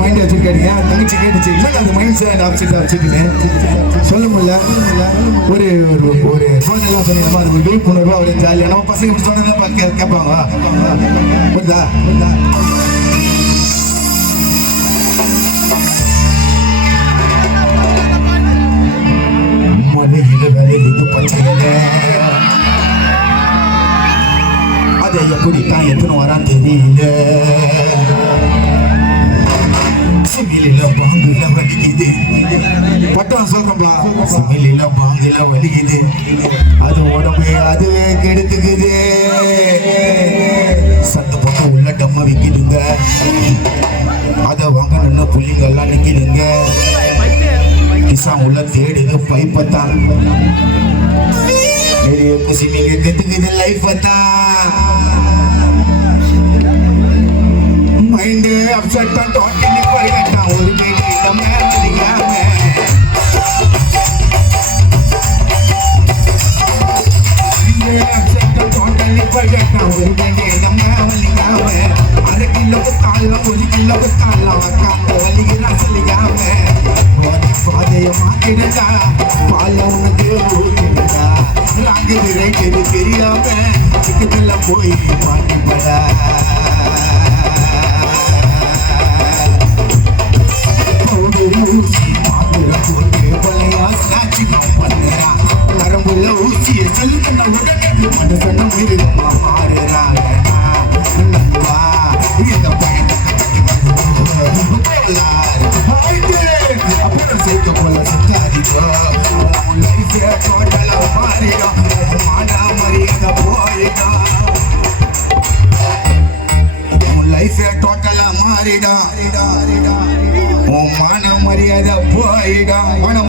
Mind வச்சிருக்காருங்க. தங்கச்சி கேட்டுச்சு, இல்லை அது மைண்ட் செட் வச்சுட்டுன்னு சொல்ல முடியல. ஒரு ஒரு சோழலாம் சொன்னீங்கன்னா அது ஒரு விழிப்புணர்வு. ஒரு ஜாலியாக நம்ம பசங்க இப்படி சொன்னதான் கேட்பாங்க. புரியுதா? அதை எப்படித்தான் எத்தனை வரான் தெரியல. சிமிலில பாங்குல வலிக்குது. பட்டம் சொல்றா, சிமிலில பாங்குல வலிக்குது. அது உடம்பு அதுவே கெடுத்துக்குது. சத்த பக்கம் உள்ள டம்ம விற்கிதுங்க. அதை வாங்கணும்னு புள்ளிங்கெல்லாம் நிற்கிதுங்க. கிசான் உள்ள தேடுது பைப்பத்தான். நீங்க கத்துக்குது லைஃப் மைண்ட் அப்செட் டோட்டலி பரிகட்டான். ஒரு மேடி நம்ம டோட்டலி பரிகட்டான். ஒரு மேடி நம்ம வலிக்காம அரை கிலோக்கு தாழலாம், ஒரு கிலோக்கு தாழலாம். காந்த வலிக்கிறா சொல்லிக்காம பாதைய மாத்திடுதா. பால உனக்கு ஊத்திடுதா. ராங்குது ரைட்டு தெரியாம சிக்கத்துல போய் மாட்டிப்படா. ஊசி மாத்திர போட்டு பழையா சாட்சி பண்ணுறா. நரம்புல ஊசிய செலுத்தின உடனே மனுஷன மிருகமா மாறுறாங்க. இந்த அப்புறம் சேர்க்க போல சித்தாரிக்கோ லைஃபே டோட்டலா மாறிடும். மான மரியாதை போயிடும். லைஃபே டோட்டலா மாறிடும். மான மரியாதை போயிடும்.